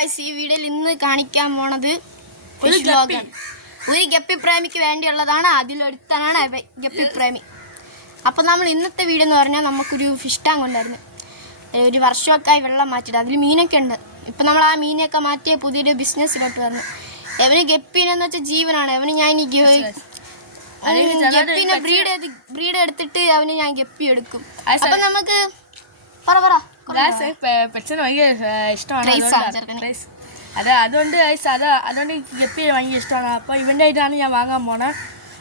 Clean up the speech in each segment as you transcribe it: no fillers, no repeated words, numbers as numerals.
ഈ വീഡിയോയിൽ ഇന്ന് കാണിക്കാൻ പോണത് ഫിഷ് വ്ലോഗാണ്. ഒരു ഗപ്പി പ്രേമിക്ക് വേണ്ടിയുള്ളതാണ്. അതിലൊരുത്തനാണ് ഗപ്പി പ്രേമി. അപ്പോൾ നമ്മൾ ഇന്നത്തെ വീഡിയോ എന്ന് പറഞ്ഞാൽ നമുക്കൊരു ഫിഷ് ടാങ്ക് ഉണ്ടായിരുന്നു. ഒരു വർഷമൊക്കെ വെള്ളം മാറ്റിയിട്ട് അതിൽ മീനൊക്കെ ഉണ്ട്. ഇപ്പം നമ്മൾ ആ മീനൊക്കെ മാറ്റിയ പുതിയൊരു ബിസിനസ്സിലോട്ട് വന്നു. എവന് ഗപ്പീനെന്ന് വെച്ചാൽ ജീവനാണ്. അവന് ഞാൻ ഈ ഗപ്പീനെ ബ്രീഡ് എടുത്തിട്ട് അവന് ഞാൻ ഗപ്പി എടുക്കും. അപ്പം നമുക്ക് അതുകൊണ്ട് ഗപ്പി ഭയങ്കര ഇഷ്ടമാണ്. അപ്പോൾ ഇവൻ്റെ ആയിട്ടാണ് ഞാൻ വാങ്ങാൻ പോണത്.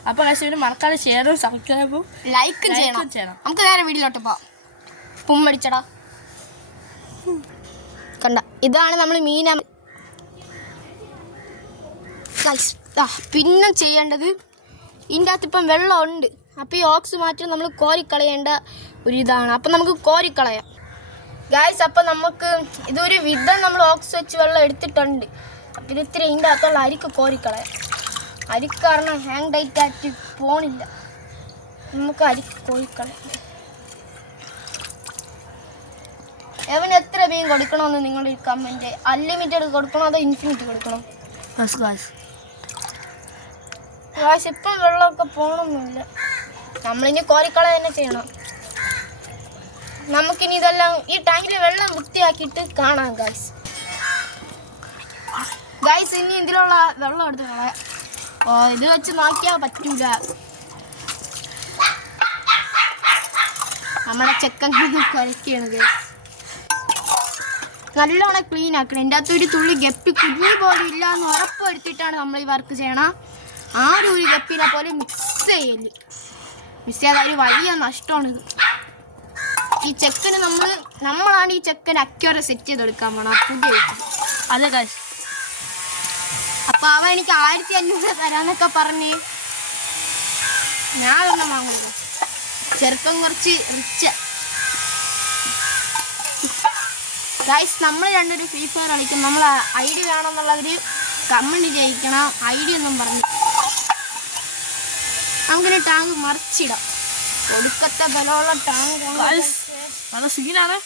അപ്പോൾ ഇവന് മറക്കാതെ ഷെയറും സബ്സ്ക്രൈബും ലൈക്കും ചെയ്യണം. നമുക്ക് നേരെ വീഡിയോട്ട് പോവാം. പുമ്മടിച്ചടാ കണ്ട, ഇതാണ് നമ്മൾ മീന. പിന്നെ ചെയ്യേണ്ടത്, ഇതിൻ്റെ അകത്ത് ഇപ്പം വെള്ളം ഉണ്ട്. അപ്പോൾ ഈ ഓക്സ് മാറ്റി നമ്മൾ കോരിക്കളയേണ്ട ഒരിതാണ്. അപ്പം നമുക്ക് കോരിക്കളയാം ഗായ്സ്. അപ്പം നമുക്ക് ഇതൊരു വിധം നമ്മൾ ഓക്സ് വെച്ച് വെള്ളം എടുത്തിട്ടുണ്ട്. അപ്പം ഇത് ഇത്തിരി ഇതിൻ്റെ അകത്തുള്ള അരിക്ക് കോരിക്കളയാം. അരിക്ക് കാരണം ഹാങ് ടൈറ്റ് ആയിട്ട് പോണില്ല. നമുക്ക് അരിക്ക് കോരിക്കളയാം. എവന് എത്ര മീൻ കൊടുക്കണമെന്ന് നിങ്ങളുടെ കമൻറ്റ്. അൺലിമിറ്റഡ് കൊടുക്കണോ അതോ ഇൻഫിനിറ്റ് കൊടുക്കണോ? ഗായ്സ് ഇപ്പം വെള്ളമൊക്കെ പോകണമെന്നില്ല. നമ്മളിനി കോരിക്കള തന്നെ ചെയ്യണം. നമുക്കിനി ഇതെല്ലാം ഈ ടാങ്കിൽ വെള്ളം വൃത്തിയാക്കിയിട്ട് കാണാം ഗായ്സ്. ഇനി ഇതിലുള്ള വെള്ളം എടുത്ത് കളയാം. ഇത് വെച്ച് നോക്കിയാൽ പറ്റൂല. നമ്മുടെ ചെക്കൻ കുരയ്ക്കാണ് ഗായ്സ്. നല്ലോണം ക്ലീൻ ആക്കണം. എൻ്റെ അകത്ത് ഒരു തുള്ളി ഗപ്പി കുഞ്ഞി പോലും ഇല്ല എന്ന് ഉറപ്പ് വരുത്തിയിട്ടാണ് നമ്മൾ ഈ വർക്ക് ചെയ്യണം. ആരും ഒരു ഗപ്പിനെ പോലെ മിക്സ് ചെയ്യല്. മിക്സ് ചെയ്താൽ ഒരു വലിയ നഷ്ടമാണിത്. ഈ ചെക്കന് നമ്മളാണ് ഈ ചെക്കന് അക്യൂറെ സെറ്റ് ചെയ്തെടുക്കാൻ പോണം. പുതിയ അതെ ഗൈസ്. അപ്പം അവൻ എനിക്ക് 1500 തരാന്നൊക്കെ പറഞ്ഞ് ഞാൻ ഒന്നും വാങ്ങുന്നത്. ചെറുപ്പം കുറച്ച് റിച്ച ഗൈസ്. നമ്മൾ രണ്ടൊരു ഫ്രീ ഫയർ കളിക്കും. നമ്മൾ ID വേണമെന്നുള്ളവർ കമൻറ്റ് ചെയ്യിക്കണം. ID ഒന്നും പറഞ്ഞു അങ്ങനെ ടാങ്ക് മറിച്ചിടാം. ഒടുക്കത്തെ ബലമുള്ള ടാങ്ക് സീനാണ്.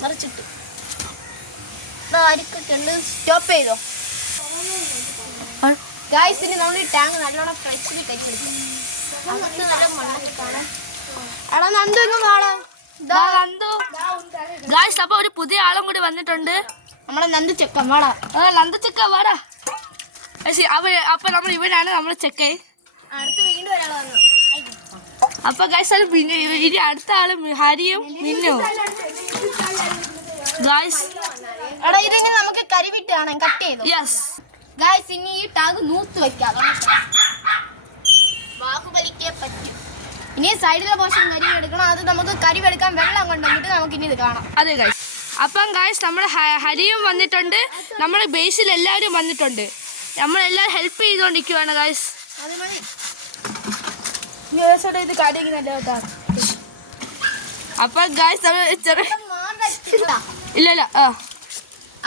മറിച്ചിട്ട് അരിക്കൊക്കെ ഉണ്ട്. സ്റ്റോപ്പ് ചെയ്തോ ഗായ്സ്. ഇനി നമ്മൾ ഈ ടാങ്ക് നല്ലോണം ഫ്രഷിൽ കഴിച്ചെടുക്കും. എടാ നന്ദു ഇങ്ങ് വാടാ. ഗായ്സ് അപ്പോൾ ഒരു പുതിയ ആളും കൂടി വന്നിട്ടുണ്ട്. നമ്മളെ നന്ദു ചെക്കൻ വാടാ. നന്ദു ചെക്കൻ വാടാ. അപ്പോൾ നമ്മൾ ഇവനാണ് നമ്മുടെ ചെക്കൻ. അടുത്ത് വീണ്ടും ഒരാൾ വന്നു. അപ്പൊ ഗൈസ് അത് ഇനി അടുത്ത ആള് ഹരിയും നിന്നു ഗൈസ്. എടാ ഇതിന് നമുക്ക് കരിവിട്ട് കാണാം. കട്ട് ചെയ്തു. Yes guys. ഇനി ഈ ടാഗ് നൂത്ത് വെക്കാം. ബാഹുബലിക്കേ പറ്റും. ഇനി സൈഡിലെ പോർഷൻ കരിവെടുക്കണം. അത് നമുക്ക് കരിവെടുക്കാൻ വെള്ളം കൊണ്ടുവന്നിട്ട് നമുക്ക് ഇനി ഇത് കാണാം. അതെ ഗൈസ്. അപ്പം ഗൈസ് നമ്മുടെ ഹരിയും വന്നിട്ടുണ്ട്. നമ്മുടെ ബേസിൽ എല്ലാവരും വന്നിട്ടുണ്ട്. നമ്മളെല്ലാവരും ഹെൽപ്പ് ചെയ്തുകൊണ്ടിരിക്കുവാണ് ഗൈസ്. അത് മതി. ഇത് അപ്പൊ ഗൈസ് ഇല്ല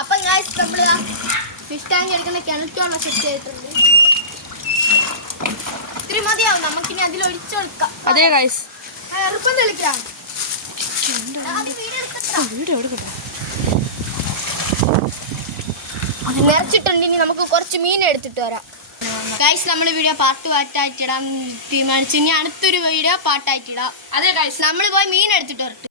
അപ്പൊ ഗൈസ് നമ്മൾ ഫിഷ് ടാങ്ക് എടുക്കുന്ന കിണറ്റുള്ള സെറ്റ് ചെയ്തിട്ടുണ്ട്. ഇത്തിരി മതിയാവും. നമുക്കിനി അതിൽ ഒഴിച്ചെടുക്കാം. അതെ ഗൈസ്. നിറച്ചിട്ടുണ്ട്. ഇനി നമുക്ക് കുറച്ച് മീൻ എടുത്തിട്ട് വരാം ഗൈസ്. നമ്മൾ വീഡിയോ പാർട്ടായിട്ടിടാൻ തീരുമാനിച്ചു. ഇനി അടുത്തൊരു വീഡിയോ പാർട്ടായിട്ടിടാം. അതെ ഗൈസ്. നമ്മൾ പോയി മീൻ എടുത്തിട്ട് വരട്ടെ.